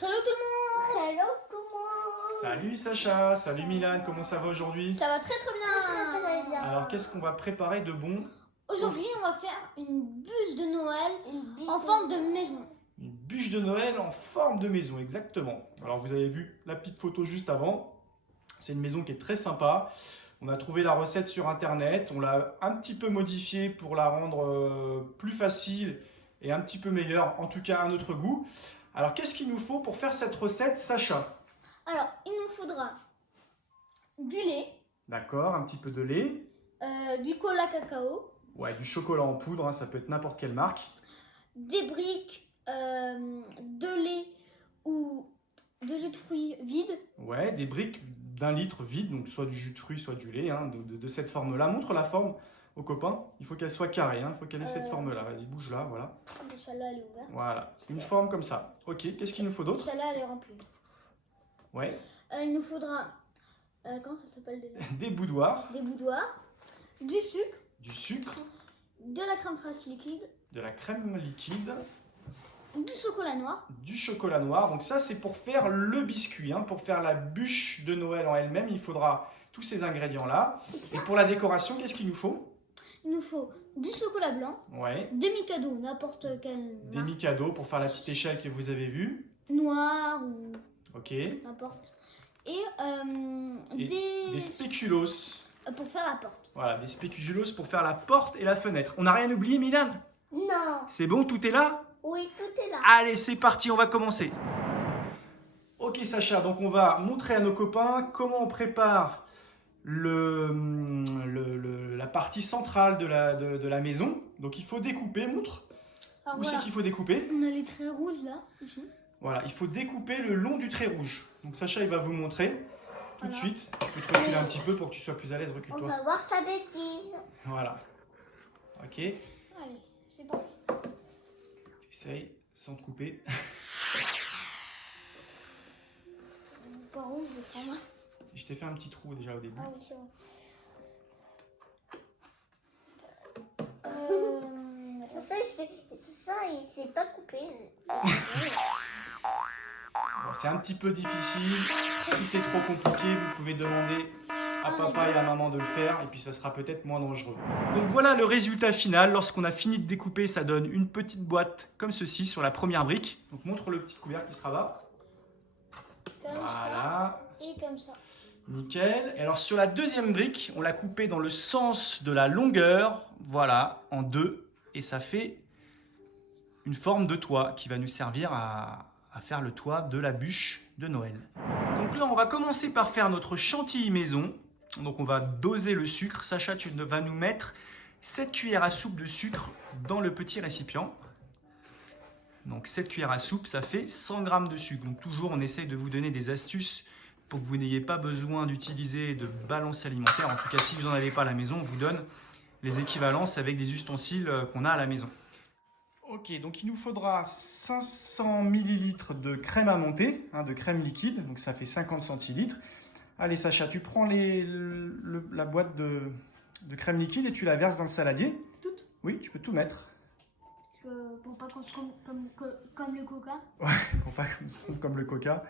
Hello tout le monde. Hello tout le monde. Salut Sacha, salut Milan, comment ça va aujourd'hui? Ça va très bien. Très bien. Alors qu'est-ce qu'on va préparer de bon? Aujourd'hui, on va faire une bûche de Noël Une bûche en forme de maison. Une bûche de Noël en forme de maison, exactement. Alors vous avez vu la petite photo juste avant. C'est une maison qui est très sympa. On a trouvé la recette sur internet, on l'a un petit peu modifiée pour la rendre plus facile et un petit peu meilleure, en tout cas à notre goût. Alors qu'est-ce qu'il nous faut pour faire cette recette, Sacha? Alors, il nous faudra du lait, D'accord, un petit peu de lait. du cola cacao, Ouais, du chocolat en poudre, hein, ça peut être n'importe quelle marque. des briques de lait ou de jus de fruits vide. Ouais, des briques d'1 litre vide, donc soit du jus de fruits, soit du lait, hein, de cette forme-là. Montre la forme aux copains, il faut qu'elle soit carrée, hein, il faut qu'elle ait cette forme-là. Vas-y, bouge là, voilà. Celle-là, elle est ouverte. Voilà, une forme comme ça. Ok, qu'est-ce qu'il nous faut d'autre? Celle-là, elle est remplie. Ouais, Il nous faudra, comment ça s'appelle déjà? des boudoirs, Des boudoirs, du sucre, du sucre, de la crème fraîche liquide, de la crème liquide, du chocolat noir. du chocolat noir. Donc ça, c'est pour faire le biscuit, hein. Pour faire la bûche de Noël en elle-même, il faudra tous ces ingrédients-là. Et pour la décoration, qu'est-ce qu'il nous faut? Il nous faut du chocolat blanc, Ouais, des Mikado, n'importe quel des Mikado pour faire la petite échelle que vous avez vue. noir ou Ok, n'importe. Et, et des spéculoos. pour faire la porte. Voilà, des spéculoos pour faire la porte et la fenêtre. On n'a rien oublié, Milan? Non. C'est bon, tout est là? Oui, tout est là. Allez, c'est parti, on va commencer. Ok Sacha, donc on va montrer à nos copains comment on prépare la partie centrale de la maison. Donc il faut découper, montre. Alors Où c'est voilà, qu'il faut découper? on a les traits rouges là, ici. Voilà, il faut découper le long du trait rouge. Donc Sacha, il va vous montrer tout de Voilà. suite. Je vais te reculer un petit peu pour que tu sois plus à l'aise, On recule-toi. va voir sa bêtise. Voilà. Ok, Allez, c'est parti. essaye sans te couper. Par où je vais prendre? Je t'ai fait un petit trou déjà au début. Ah oui, c'est bon. Ça, il s'est pas coupé. Bon, c'est un petit peu difficile. Si c'est trop compliqué, vous pouvez demander à papa et à maman de le faire et puis ça sera peut-être moins dangereux. Donc voilà le résultat final. Lorsqu'on a fini de découper, ça donne une petite boîte comme ceci sur la première brique. Donc montre le petit couvercle qui sera là. Comme Voilà, ça et comme ça. nickel. Et alors sur la deuxième brique, on l'a coupé dans le sens de la longueur, voilà, en deux. Et ça fait une forme de toit qui va nous servir à faire le toit de la bûche de Noël. Donc là, on va commencer par faire notre chantilly maison. Donc on va doser le sucre. Sacha, tu vas nous mettre 7 cuillères à soupe de sucre dans le petit récipient. Donc 7 cuillères à soupe, ça fait 100 g de sucre. Donc toujours, on essaye de vous donner des astuces pour que vous n'ayez pas besoin d'utiliser de balance alimentaire. En tout cas, si vous n'en avez pas à la maison, on vous donne les équivalences avec des ustensiles qu'on a à la maison. Ok, donc il nous faudra 500 ml de crème à monter, hein, de crème liquide, donc ça fait 50 centilitres. Allez Sacha, tu prends la boîte de crème liquide et tu la verses dans le saladier. Toute. Oui, tu peux tout mettre. Pour pas qu'on se comme le coca. Ouais, pour pas comme le coca.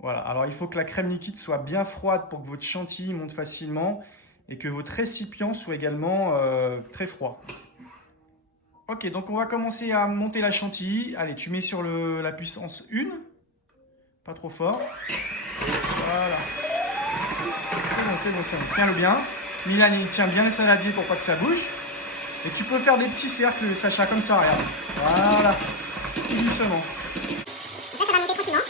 Voilà, alors il faut que la crème liquide soit bien froide pour que votre chantilly monte facilement et que votre récipient soit également très froid. Ok, donc on va commencer à monter la chantilly. Allez, tu mets sur la puissance 1. Pas trop fort. Voilà. C'est bon, c'est bon. Tiens-le bien. Milan, il tient bien le saladier pour pas que ça bouge. Et tu peux faire des petits cercles, Sacha, comme ça, regarde. Voilà. Tout doucement. Ça va monter tranquillement.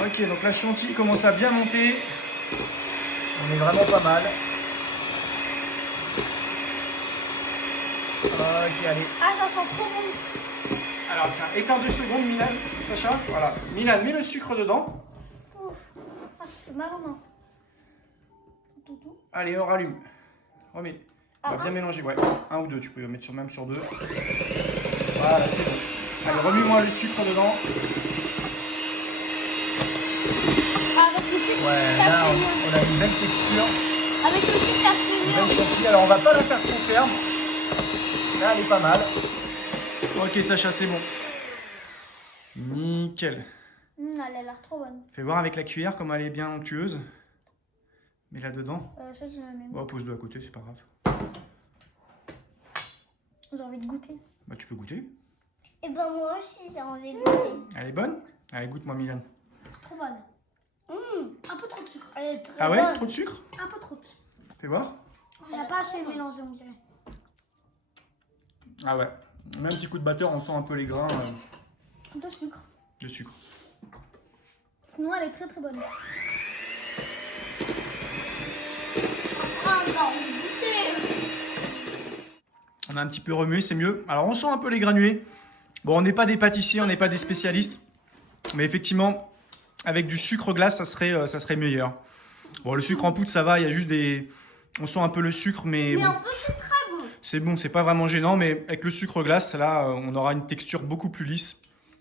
Ok, donc la chantilly commence à bien monter. On est vraiment pas mal. Ok, allez. Ah, ça sent trop bon. Alors tiens, éteins 2 secondes, Milan, Sacha. Voilà. Milan, mets le sucre dedans. Ouf. Ah, ça fait mal aux mains. Tout. Allez, on rallume. Remets. On va Ah, bien mélanger, ouais. 1 ou 2, tu peux mettre même sur 2. Voilà, c'est bon. Allez, remue-moi le sucre dedans. Avec le sucre, Ouais, ça là, se fait mieux. on a une belle texture. Avec le sucre, ça se fait Une belle mieux. chantilly. Alors, on va pas la faire trop ferme. Là, elle est pas mal. Ok, Sacha, c'est bon. Nickel. Elle a l'air trop bonne. Fais voir avec la cuillère comme elle est bien onctueuse. Mets là dedans. Ça, je l'aime. Oh, pose-le à côté, c'est pas grave. J'ai envie de goûter. Bah, tu peux goûter. Et ben moi aussi j'ai envie de goûter. Elle est bonne? Allez, goûte-moi, Milan. Trop bonne. Un peu trop de sucre. Elle est très Ah ouais? bonne. Trop de sucre? Un peu trop de sucre. Fais voir. On n'a pas assez mélangé, on dirait. Ah ouais. Même petit coup de batteur, on sent un peu les grains De sucre. de sucre. Sinon, elle est très très bonne. Ah, j'ai envie de goûter. On a un petit peu remué, c'est mieux. Alors, on sent un peu les granulés. Bon, on n'est pas des pâtissiers, on n'est pas des spécialistes. Mais effectivement, avec du sucre glace, ça serait meilleur. Bon, le sucre en poudre, ça va. Il y a juste des... On sent un peu le sucre, mais Mais bon, en plus c'est très bon. c'est bon, c'est pas vraiment gênant. Mais avec le sucre glace, là, on aura une texture beaucoup plus lisse.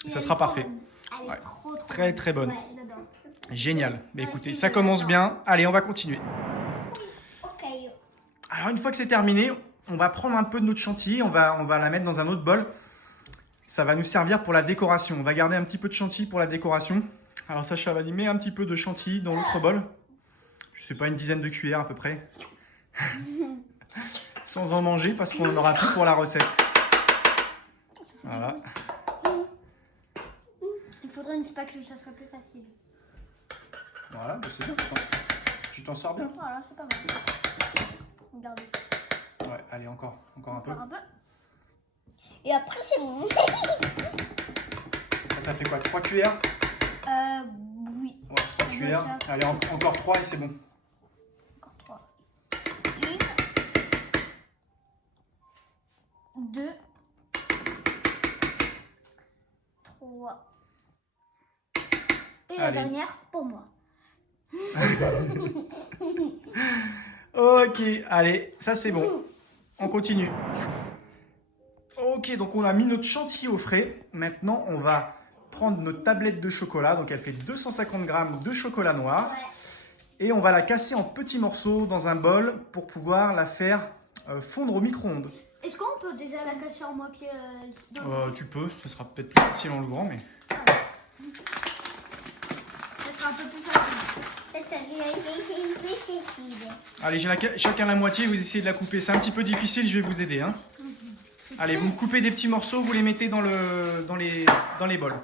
Et ça Elle sera est trop parfait. bonne. Elle est Ouais. trop Très, très bonne. Ouais, j'adore. Génial. Mais Ouais, écoutez, si, ça commence j'adore. bien. Allez, on va continuer. Ok. Alors, une fois que c'est terminé, on va prendre un peu de notre chantilly. On va la mettre dans un autre bol. Ça va nous servir pour la décoration. On va garder un petit peu de chantilly pour la décoration. Alors, Sacha va y mettre un petit peu de chantilly dans l'autre bol. Je sais pas, une dizaine de cuillères à peu près. Sans en manger parce qu'on en aura plus pour la recette. Voilà. Il faudrait une spatule, ça serait plus facile. Voilà, bah c'est bien. Tu t'en sors bien. Voilà, c'est pas mal. Regardez. Ouais, allez, encore un peu. Encore un peu. Et après c'est bon. Ça fait quoi? 3 cuillères? Oui. Ouais, 3 cuillères. Allez, encore 3 et c'est bon. Encore 3. 1, 2, 3. Et la Allez. dernière pour moi. Ok, allez, ça c'est bon. On continue. Ok, donc on a mis notre chantilly au frais. Maintenant, on va prendre notre tablette de chocolat. Donc elle fait 250 grammes de chocolat noir. Et on va la casser en petits morceaux dans un bol pour pouvoir la faire fondre au micro-ondes. Est-ce qu'on peut déjà la casser en moitié dans Tu peux, ce sera peut-être plus facile en l'ouvrant, mais... Ça sera un peu plus facile. Allez, j'ai chacun la moitié, vous essayez de la couper. C'est un petit peu difficile, je vais vous aider. Hein. Allez, vous me coupez des petits morceaux, vous les mettez dans les bols.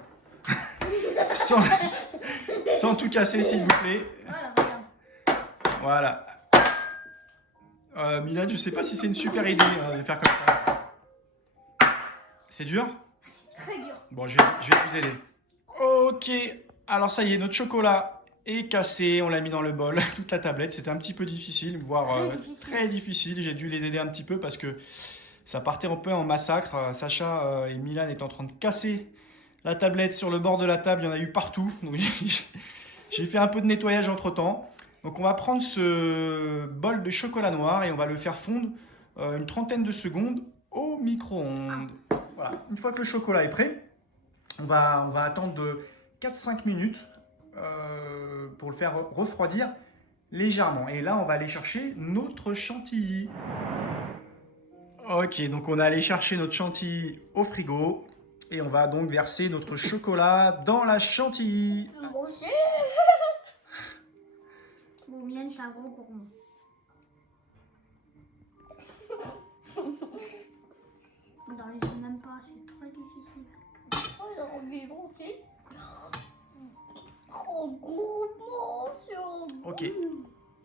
sans tout casser, s'il vous plaît. Voilà, regarde. Voilà. Milan, je sais pas si c'est une super idée de faire comme ça. C'est dur? Très dur. Bon, je vais vous aider. Ok, alors ça y est, notre chocolat est cassé. On l'a mis dans le bol, toute la tablette. C'était un petit peu difficile, voire très difficile. J'ai dû les aider un petit peu parce que ça partait un peu en massacre. Sacha et Milan étaient en train de casser la tablette sur le bord de la table. Il y en a eu partout. Donc j'ai fait un peu de nettoyage entre temps. Donc on va prendre ce bol de chocolat noir et on va le faire fondre une trentaine de secondes au micro-ondes. Voilà. Une fois que le chocolat est prêt, on va attendre de 4-5 minutes pour le faire refroidir légèrement. Et là, on va aller chercher notre chantilly. Ok, donc on est allé chercher notre chantilly au frigo. Et on va donc verser notre chocolat dans la chantilly. Moi aussi. Bon, Milan, c'est un gros gourmand. Dans les gens n'aiment pas, c'est très difficile. Oh, j'ai envie de monter. Trop gourmand sur. Ok,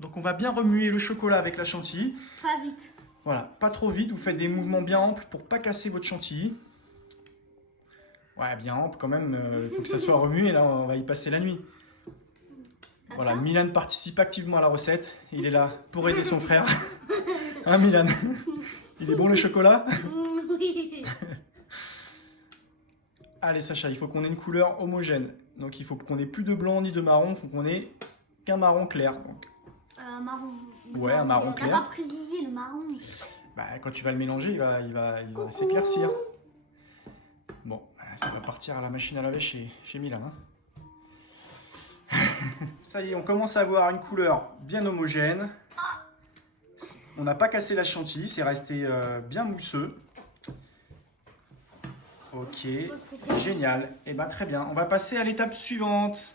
donc on va bien remuer le chocolat avec la chantilly. Pas vite. Voilà, pas trop vite, vous faites des mouvements bien amples pour pas casser votre chantilly. Ouais, bien ample quand même, il faut que ça soit remué, là on va y passer la nuit. Voilà, Milan participe activement à la recette, il est là pour aider son frère. Hein Milan? Il est bon le chocolat? Oui. Allez Sacha, il faut qu'on ait une couleur homogène. Donc il faut qu'on ait plus de blanc ni de marron, il faut qu'on ait qu'un marron clair. Donc, Marron. Ouais, un marron T'as clair. pas précisé le marron. quand tu vas le mélanger, il va s'éclaircir. Bon, Ça va partir à la machine à laver chez Milan. Hein. Ça y est, on commence à avoir une couleur bien homogène. On n'a pas cassé la chantilly, c'est resté bien mousseux. Ok, génial. Et ben très bien, on va passer à l'étape suivante.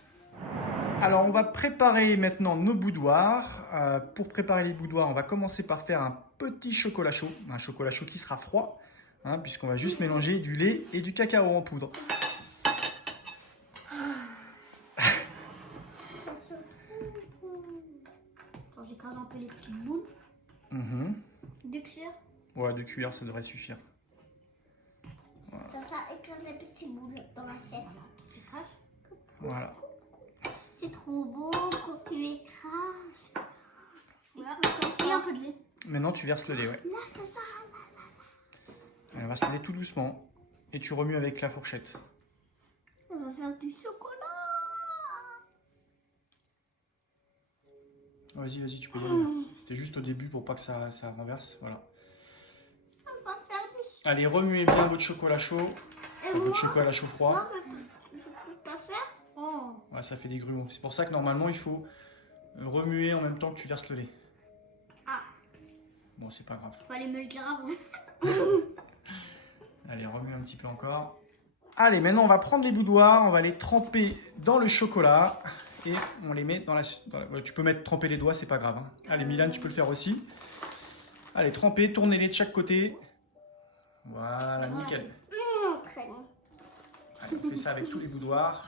Alors on va préparer maintenant nos boudoirs. Pour préparer les boudoirs, on va commencer par faire un petit chocolat chaud. Un chocolat chaud qui sera froid, hein, puisqu'on va juste mélanger du lait et du cacao en poudre. Ça se... Attends, j'écrase un peu les petites boules. Deux cuillères. Ouais, 2 cuillères, ça devrait suffire. Ça éclate des petites boules dans l'assiette. J'écrase. Voilà. C'est trop beau quand tu écrases. Voilà. Et un peu de lait. Maintenant, tu verses le lait, ouais. Là, c'est ça. On va se le lait tout doucement. Et tu remues avec la fourchette. On va faire du chocolat. Vas-y, vas-y, tu peux y aller. C'était juste au début pour pas que ça renverse. Voilà. On va faire du Allez, remuez bien votre chocolat chaud. Et Enfin, moi, votre chocolat chaud froid. moi, je peux pas faire. Oh. Ouais, ça fait des grumeaux. C'est pour ça que normalement, il faut remuer en même temps que tu verses le lait. Ah. Bon, c'est pas grave. Fallait me le dire avant. Allez, remue un petit peu encore. Allez, maintenant, on va prendre les boudoirs. On va les tremper dans le chocolat. Et on les met dans la... ouais, tu peux tremper les doigts, c'est pas grave. Hein. Allez, Milan, tu peux le faire aussi. Allez, tremper, tournez-les de chaque côté. Voilà, nickel. Très bon. Allez, on fait ça avec tous les boudoirs.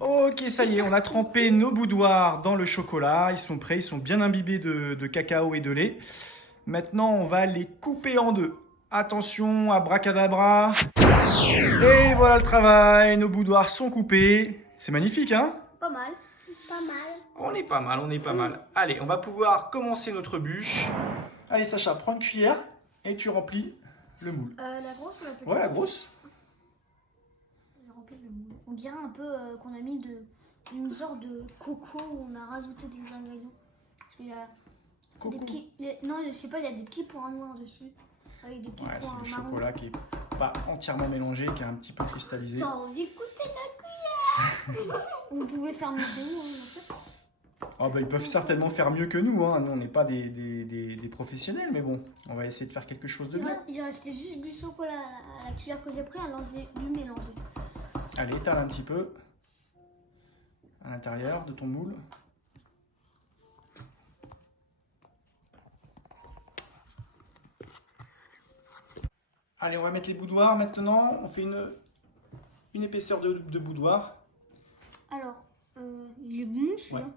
Ok, ça y est, on a trempé nos boudoirs dans le chocolat. Ils sont prêts, ils sont bien imbibés de cacao et de lait. Maintenant, on va les couper en deux. Attention, abracadabra. Et voilà le travail, nos boudoirs sont coupés. C'est magnifique, hein? Pas mal. Pas mal. On est pas mal, on est pas mal. Allez, on va pouvoir commencer notre bûche. Allez, Sacha, prends une cuillère et tu remplis le moule. La grosse ou la petite? Ouais, la grosse. J'ai rempli le moule. On dirait un peu qu'on a mis une sorte de coco où on a rajouté des ingrédients. Parce qu'il y a Coco. des petits, non, je sais pas, il y a des petits points noirs dessus. Avec des petits Ouais, c'est points le marrons. chocolat qui est pas entièrement mélangé, qui est un petit peu cristallisé. Sans écouter la cuillère. Vous pouvez faire mieux chez nous. Hein, en fait. Oh bah, ils peuvent certainement faire mieux que nous, hein. Nous on n'est pas des professionnels, mais bon, on va essayer de faire quelque chose de bien. Il restait juste du chocolat à la cuillère que j'ai pris, alors je vais lui mélanger. Allez, étale un petit peu à l'intérieur de ton moule. Allez, on va mettre les boudoirs maintenant. On fait une épaisseur de boudoir Alors, j'ai mousse Ouais. là.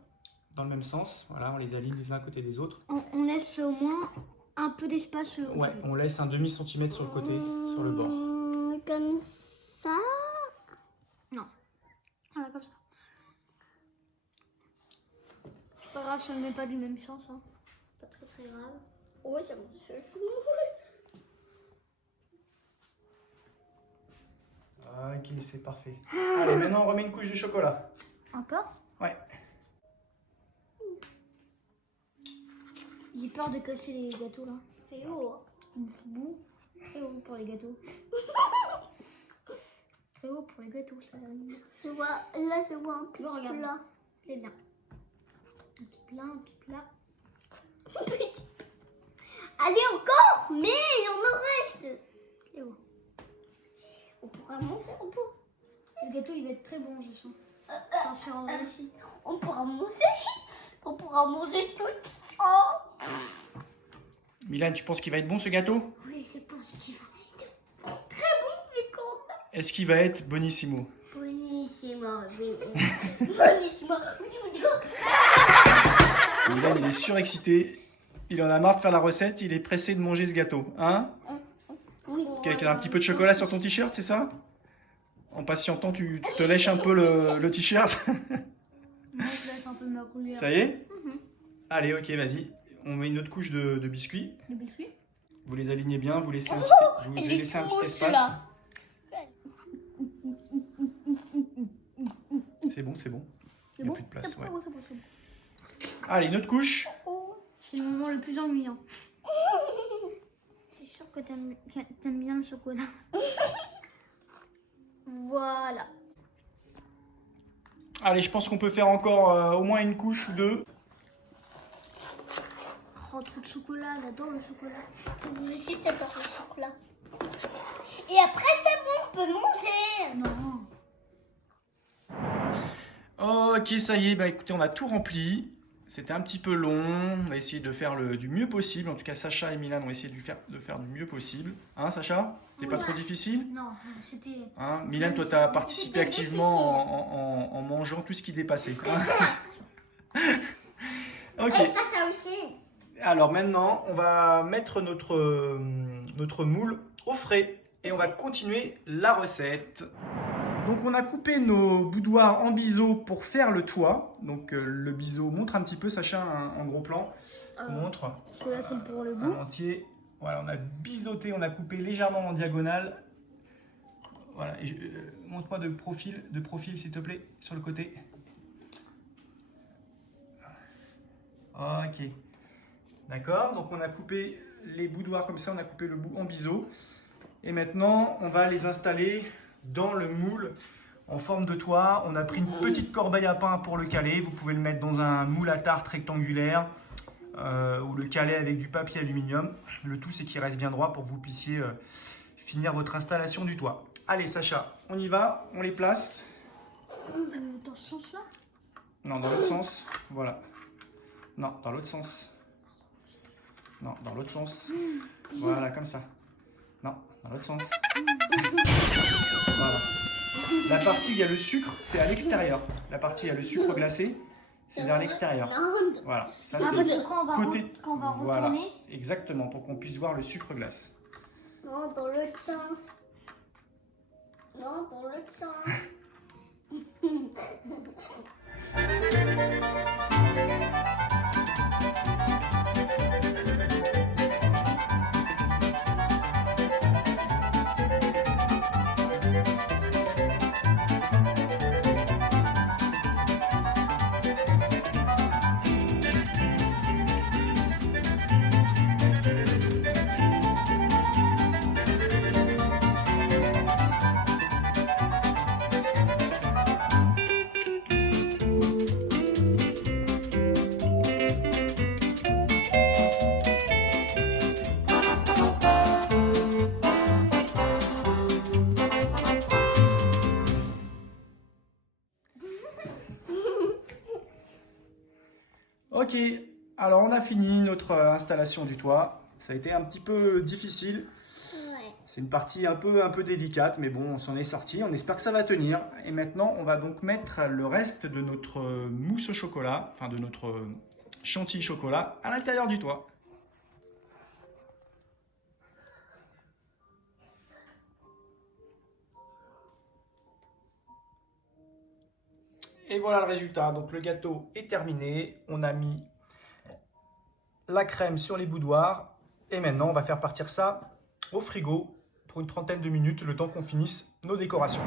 dans le même sens. Voilà, on les aligne les uns à côté des autres. On laisse au moins un peu d'espace. Au Ouais, milieu. on laisse un demi-centimètre sur le côté, sur le bord. Comme ça. Voilà, comme ça. C'est pas grave si on ne met pas du même sens. Hein. Pas très très grave. Oui, ça me suffit. Ok, c'est parfait. Allez, maintenant on remet une couche de chocolat. Encore? Ouais. J'ai peur de casser les gâteaux là. C'est haut. Bouh. Très haut pour les gâteaux. Très haut pour les gâteaux, ça. Je vois, là, je vois un petit regarde. plat. C'est bien. Un petit plat, un petit plat. Allez, encore. Mais il en reste. Et oh. On pourra manger, on pourra. Le gâteau il va être très bon, je sens. Enfin, c'est en vrai aussi. On pourra manger. On pourra manger tout ça. Milan, tu penses qu'il va être bon ce gâteau? Oui, c'est positif. Très bon, c'est con. Est-ce qu'il va être bonissimo? Bonissimo, oui. Bonissimo. Milan, il est surexcité. Il en a marre de faire la recette. Il est pressé de manger ce gâteau. Hein? Oui. Avec un petit peu de chocolat sur ton t-shirt, c'est ça? En patientant, tu te lèches un peu le t-shirt. Moi, je laisse un peu ma couleur. Ça y est? Allez, ok, vas-y. On met une autre couche de biscuits. Le biscuit? Vous les alignez bien, vous laissez un petit, vous il devez est laisser un gros, petit espace. celui-là. C'est bon, c'est bon. C'est Il n'y a bon? plus de place, C'est ouais. bon, c'est bon, c'est bon. Allez, une autre couche. C'est le moment le plus ennuyant. C'est sûr que t'aimes bien le chocolat. Voilà. Allez, je pense qu'on peut faire encore au moins une couche ou deux. Oh, trop de chocolat, j'adore le chocolat. Moi aussi, j'adore le chocolat. Et après, c'est bon, on peut manger. Non. Ok, ça y est, bah écoutez, on a tout rempli. C'était un petit peu long. On a essayé de faire du mieux possible. En tout cas, Sacha et Milan ont essayé de faire du mieux possible. Hein, Sacha? C'était pas Ouais. trop difficile? Non, c'était... Hein, Milan, toi, tu as participé C'était activement en mangeant tout ce qui dépassait. Hein. Ok. Et ça aussi. Alors maintenant, on va mettre notre moule au frais et on va continuer la recette. Donc on a coupé nos boudoirs en biseau pour faire le toit. Donc le biseau, montre un petit peu Sacha un gros plan. Montre Celui-là, c'est pour le un bout. entier. Voilà, on a biseauté, on a coupé légèrement en diagonale. Voilà, montre-moi de profil s'il te plaît, sur le côté. Ok. D'accord, donc on a coupé les boudoirs comme ça, on a coupé le bout en biseau. Et maintenant, on va les installer dans le moule en forme de toit. On a pris une petite corbeille à pain pour le caler. Vous pouvez le mettre dans un moule à tarte rectangulaire ou le caler avec du papier aluminium. Le tout, c'est qu'il reste bien droit pour que vous puissiez finir votre installation du toit. Allez, Sacha, on y va, on les place. Dans ce sens-là? Non, dans l'autre sens. Voilà. Non, dans l'autre sens. Non, dans l'autre sens. Voilà, comme ça. Non, dans l'autre sens. Voilà. La partie où il y a le sucre, c'est à l'extérieur. La partie où il y a le sucre glacé, c'est vers l'extérieur. Voilà, ça Ah, c'est parce que quand côté. on va Voilà, retourner... exactement, pour qu'on puisse voir le sucre glace. Non, dans l'autre sens. Non, dans l'autre sens. Ok, alors on a fini notre installation du toit. Ça a été un petit peu difficile. Ouais. C'est une partie un peu délicate, mais bon, on s'en est sorti. On espère que ça va tenir. Et maintenant, on va donc mettre le reste de notre mousse au chocolat, enfin de notre chantilly chocolat, à l'intérieur du toit. Et voilà le résultat. Donc le gâteau est terminé. On a mis la crème sur les boudoirs. Et maintenant, on va faire partir ça au frigo pour une trentaine de minutes, le temps qu'on finisse nos décorations.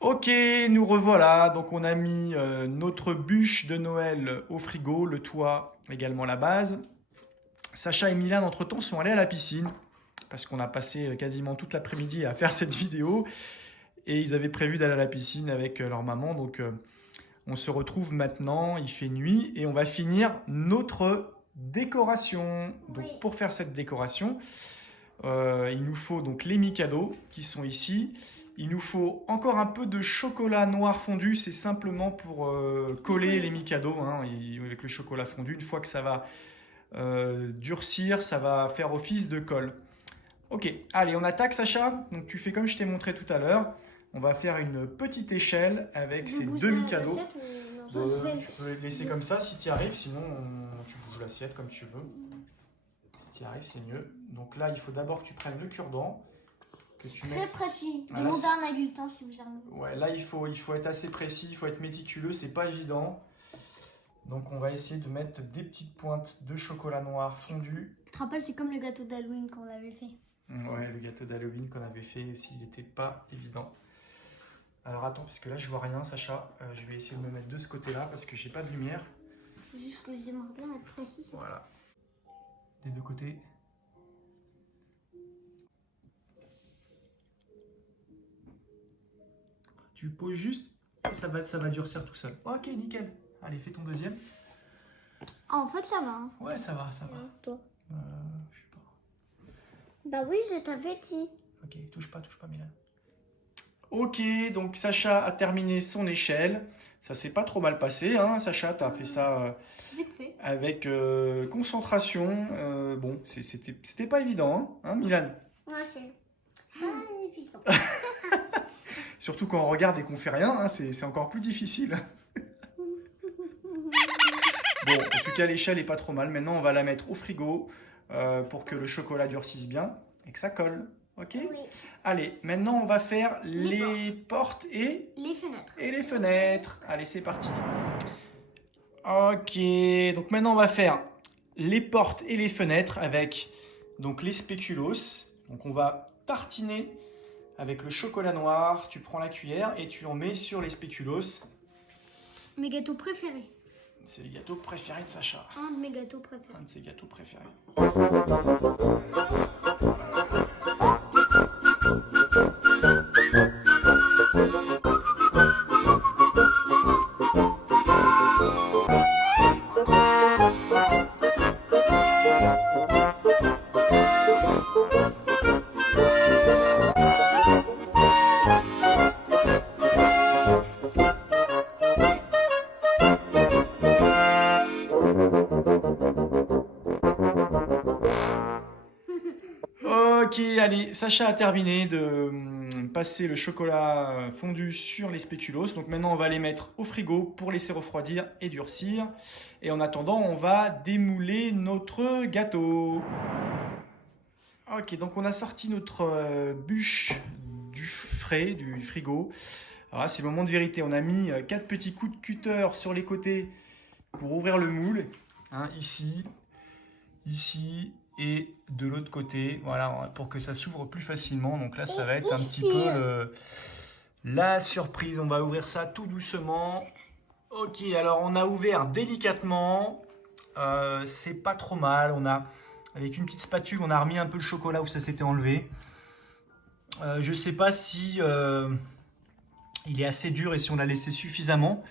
Ok, nous revoilà. Donc on a mis notre bûche de Noël au frigo, le toit également la base. Sacha et Milan, entre-temps, sont allés à la piscine parce qu'on a passé quasiment toute l'après-midi à faire cette vidéo. Et ils avaient prévu d'aller à la piscine avec leur maman. Donc on se retrouve maintenant, il fait nuit et on va finir notre décoration. Donc Oui. pour faire cette décoration, il nous faut donc les Mikado qui sont ici. Il nous faut encore un peu de chocolat noir fondu. C'est simplement pour coller les Mikado hein, avec le chocolat fondu. Une fois que ça va durcir, ça va faire office de colle. Ok, allez, on attaque Sacha. Donc tu fais comme je t'ai montré tout à l'heure. On va faire une petite échelle avec ces deux Mikado. Tu peux les laisser comme ça si tu y arrives, sinon tu bouges l'assiette comme tu veux. Si tu y arrives, c'est mieux. Donc là, il faut d'abord que tu prennes le cure-dent. Que tu Très mettes... précis. Voilà, Demandez à un adulte hein, si vous arrivez. Ouais, là, il faut être assez précis, il faut être méticuleux, c'est pas évident. Donc on va essayer de mettre des petites pointes de chocolat noir fondu. Tu te rappelles, c'est comme le gâteau d'Halloween qu'on avait fait. Ouais, le gâteau d'Halloween qu'on avait fait aussi, il n'était pas évident. Alors attends, parce que là je vois rien Sacha, je vais essayer de me mettre de ce côté-là parce que j'ai pas de lumière. C'est juste que j'aimerais bien être précis. Voilà. Des deux côtés. Tu poses juste, ça va durcir tout seul. Ok, nickel. Allez, fais ton deuxième. Ah, en fait, ça va. Hein. Ouais, ça va, ça va. Toi. Je sais pas. Bah oui, je t'avais dit. Ok, touche pas, Milan. Ok, donc Sacha a terminé son échelle. Ça s'est pas trop mal passé, hein, Sacha. Tu as fait ça Vite fait. avec concentration. Bon, c'était pas évident, hein, Milan? Ouais, c'est pas évident. Surtout quand on regarde et qu'on fait rien, hein, c'est encore plus difficile. Bon, en tout cas, l'échelle est pas trop mal. Maintenant, on va la mettre au frigo pour que le chocolat durcisse bien et que ça colle. Ok? Oui. Allez, maintenant, on va faire les portes et Les fenêtres. les fenêtres. Allez, c'est parti. Ok, donc maintenant, on va faire les portes et les fenêtres avec donc les spéculoos. Donc, on va tartiner avec le chocolat noir. Tu prends la cuillère et tu en mets sur les spéculoos. Mes gâteaux préférés. C'est le gâteau préféré de Sacha. Un de mes gâteaux préférés. Un de ses gâteaux préférés. Ok, allez, Sacha a terminé de passer le chocolat fondu sur les spéculoos. Donc maintenant, on va les mettre au frigo pour laisser refroidir et durcir. Et en attendant, on va démouler notre gâteau. Ok, donc on a sorti notre bûche du frais, du frigo. Alors là, c'est le moment de vérité. On a mis 4 petits coups de cutter sur les côtés pour ouvrir le moule. Hein, ici, ici et de l'autre côté. Voilà, pour que ça s'ouvre plus facilement. Donc là, ça va être un petit peu la surprise. On va ouvrir ça tout doucement. Ok, alors on a ouvert délicatement. C'est pas trop mal. On a, avec une petite spatule, on a remis un peu le chocolat où ça s'était enlevé. Je sais pas si il est assez dur et si on l'a laissé suffisamment.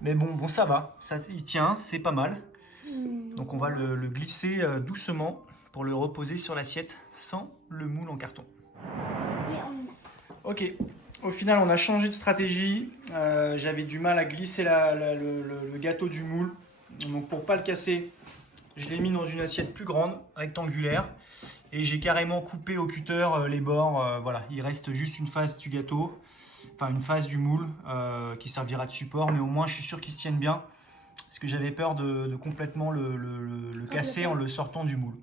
Mais bon, ça va. Ça, il tient, c'est pas mal. Donc on va le glisser doucement pour le reposer sur l'assiette sans le moule en carton. Ok, au final on a changé de stratégie. J'avais du mal à glisser le gâteau du moule. Donc pour pas le casser, je l'ai mis dans une assiette plus grande, rectangulaire. Et j'ai carrément coupé au cutter les bords. Voilà, il reste juste une face du gâteau, enfin une face du moule qui servira de support. Mais au moins je suis sûr qu'il se tienne bien. Parce que j'avais peur de complètement le casser en le sortant du moule.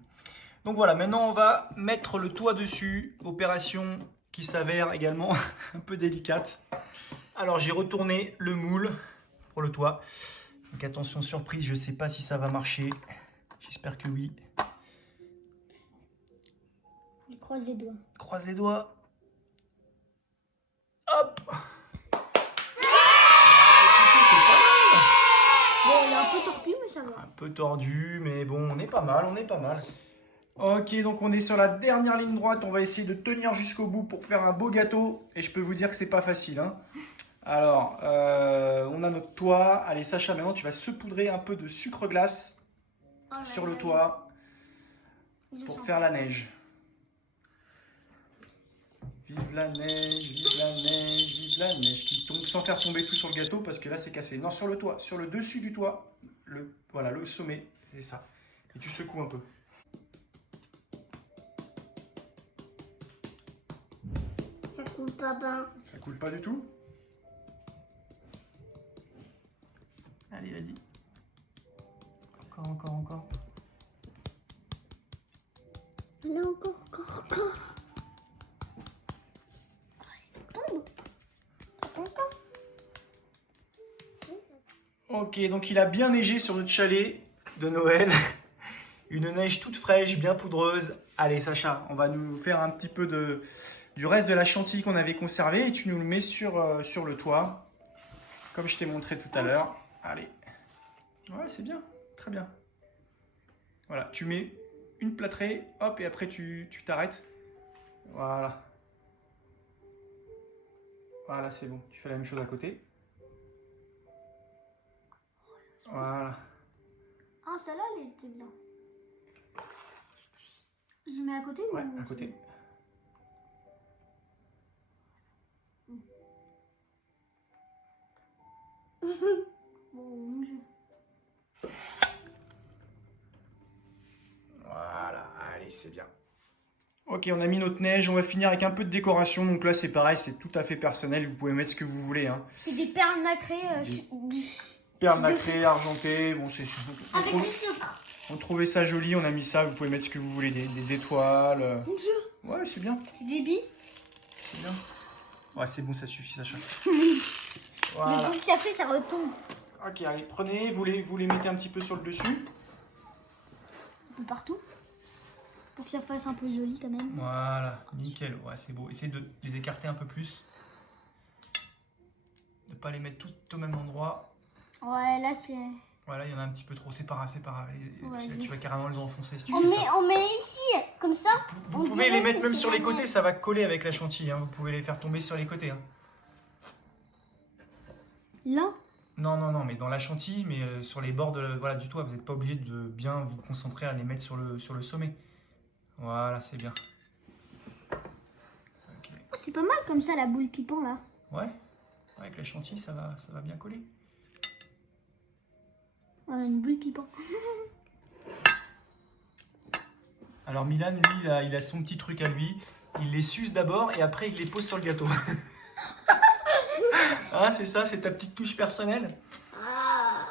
Donc voilà, maintenant on va mettre le toit dessus. Opération qui s'avère également un peu délicate. Alors j'ai retourné le moule pour le toit. Donc attention, surprise, je ne sais pas si ça va marcher. J'espère que oui. Je croise les doigts. Croise les doigts. Hop! C'est pas mal. Bon, il est un peu tordu, mais ça va. Un peu tordu, mais bon, on est pas mal, on est pas mal. Ok, donc on est sur la dernière ligne droite. On va essayer de tenir jusqu'au bout pour faire un beau gâteau. Et je peux vous dire que c'est pas facile. Hein. Alors, on a notre toit. Allez, Sacha, maintenant tu vas saupoudrer un peu de sucre glace sur le toit pour faire la neige. Vive la neige, vive la neige, vive la neige qui tombe sans faire tomber tout sur le gâteau parce que là c'est cassé. Non, sur le toit, sur le dessus du toit, voilà, le sommet, c'est ça. Et tu secoues un peu. Ça coule pas bien. Ça coule pas du tout? Allez, vas-y. Encore, encore, encore. Allez, encore. Ok, donc il a bien neigé sur notre chalet de Noël. Une neige toute fraîche, bien poudreuse. Allez Sacha, on va nous faire un petit peu du reste de la chantilly qu'on avait conservé et tu nous le mets sur le toit, comme je t'ai montré tout à l'heure. Allez. Ouais, c'est bien, très bien. Voilà, tu mets une plâtrée, hop, et après tu t'arrêtes. Voilà. Voilà, c'est bon. Tu fais la même chose à côté. Voilà. Ah, celle-là, elle était là. Je mets à côté Ouais, ou... à côté. Oh mon Dieu. Voilà, allez, c'est bien. Ok, on a mis notre neige, on va finir avec un peu de décoration. Donc là, c'est pareil, c'est tout à fait personnel. Vous pouvez mettre ce que vous voulez. Hein. C'est des perles nacrées. Perles nacrées, argentées, bon, c'est... Avec du sucre. On trouvait ça joli, on a mis ça. Vous pouvez mettre ce que vous voulez, des étoiles. Mon Dieu. Ouais, c'est bien, C'est des billes. c'est bien. Ouais, c'est bon, ça suffit, Sacha. Mais Voilà. dès que ça fait, ça retombe. Ok, allez, prenez, vous les mettez un petit peu sur le dessus. Un peu partout. Pour que ça fasse un peu joli quand même. Voilà, nickel. Ouais, c'est beau. Essayez de les écarter un peu plus. De ne pas les mettre toutes au même endroit. Ouais, là c'est... Voilà, il y en a un petit peu trop. C'est pas grave, c'est pas grave. Ouais, Tu vas carrément les enfoncer si tu On fais ça. met ici, comme ça. Vous on pouvez les dirait mettre que même c'est sur les la côtés, neige. ça va coller avec la chantilly. Hein. Vous pouvez les faire tomber sur les côtés. Hein. Là. Non, non, non, mais dans la chantilly, mais sur les bords voilà, du toit. Vous n'êtes pas obligé de bien vous concentrer à les mettre sur le sommet. Voilà, c'est bien. Ok. Oh, c'est pas mal comme ça la boule qui pend là. Ouais, avec la chantilly, ça va bien coller. Voilà, une boule qui pend. Alors Milan, lui, il a son petit truc à lui. Il les suce d'abord et après il les pose sur le gâteau. Ah, c'est ça, c'est ta petite touche personnelle. Ah.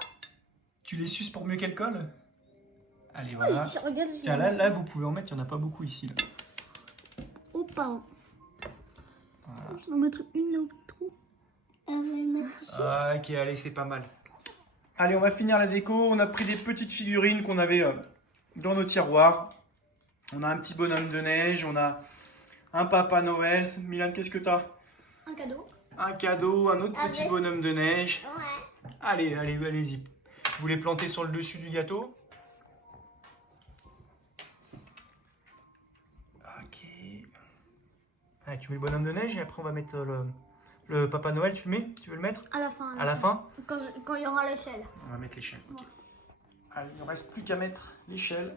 Tu les suces pour mieux qu'elles collent. Allez, voilà. Je regarde. Tiens, là, vous pouvez en mettre, il n'y en a pas beaucoup ici. Là. Oh, pardon. Voilà. Je vais en mettre une là au trou. Elle va le mettre ici. Ok, allez, c'est pas mal. Allez, on va finir la déco. On a pris des petites figurines qu'on avait dans nos tiroirs. On a un petit bonhomme de neige, on a un Papa Noël. Milan, qu'est-ce que t'as? Un cadeau. Un cadeau, un autre petit Avec- bonhomme de neige. Ouais. Allez, allez-y. Vous les plantez sur le dessus du gâteau. Ok. Allez, tu mets le bonhomme de neige et après on va mettre le Papa Noël. Tu le mets? Tu veux le mettre? À la fin. À la fin? Quand il y aura l'échelle. On va mettre l'échelle. ok. Allez, il ne reste plus qu'à mettre l'échelle.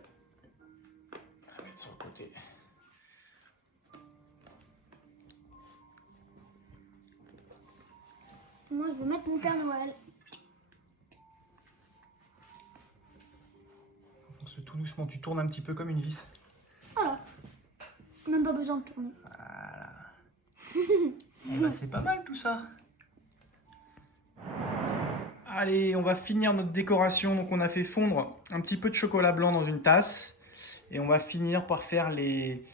On va mettre sur le côté. Moi, je vais mettre mon Père Noël. Enfonce-le tout doucement. Tu tournes un petit peu comme une vis. Voilà. Même pas besoin de tourner. Voilà. Eh ben, c'est pas mal tout ça. Allez, on va finir notre décoration. Donc on a fait fondre un petit peu de chocolat blanc dans une tasse. Et on va finir par faire les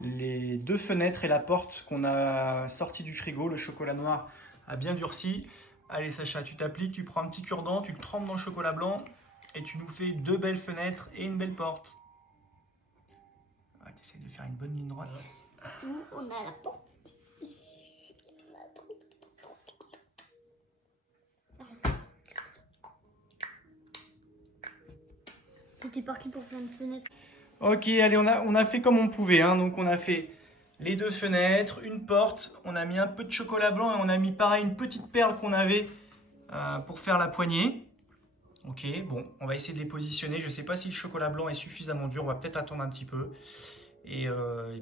deux fenêtres et la porte qu'on a sorti du frigo. Le chocolat noir a bien durci. Allez Sacha, tu t'appliques, tu prends un petit cure-dent, tu le trempes dans le chocolat blanc et tu nous fais deux belles fenêtres et une belle porte. Ah, tu essaies de faire une bonne ligne droite. Nous, on a la porte. Ici, on a la porte. C'était parti pour faire une fenêtre. Ok, allez, on a fait comme on pouvait. Hein. Donc on a fait les deux fenêtres, une porte, on a mis un peu de chocolat blanc et on a mis pareil une petite perle qu'on avait pour faire la poignée. Ok, bon, on va essayer de les positionner. Je ne sais pas si le chocolat blanc est suffisamment dur, on va peut-être attendre un petit peu. Et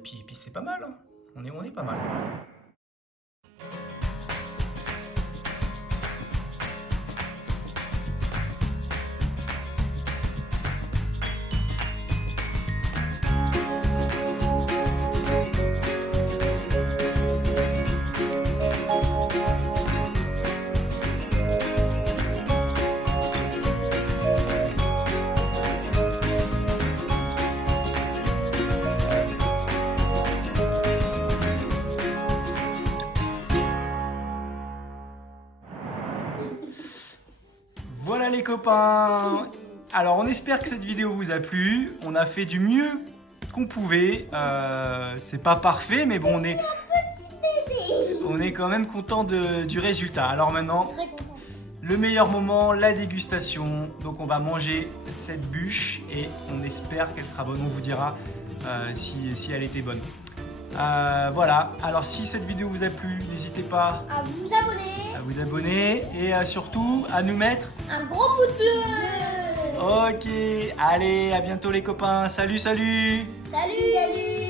puis c'est pas mal. Hein. On est pas mal. Voilà les copains. Alors on espère que cette vidéo vous a plu. On a fait du mieux qu'on pouvait. C'est pas parfait, mais bon, on est quand même content du résultat. Alors maintenant, Très content. le meilleur moment, la dégustation. Donc on va manger cette bûche et on espère qu'elle sera bonne. On vous dira si elle était bonne. Voilà, alors si cette vidéo vous a plu, n'hésitez pas À vous abonner. à vous abonner et surtout à nous mettre. Un gros pouce bleu. Ok, allez, à bientôt les copains. Salut, salut! Salut.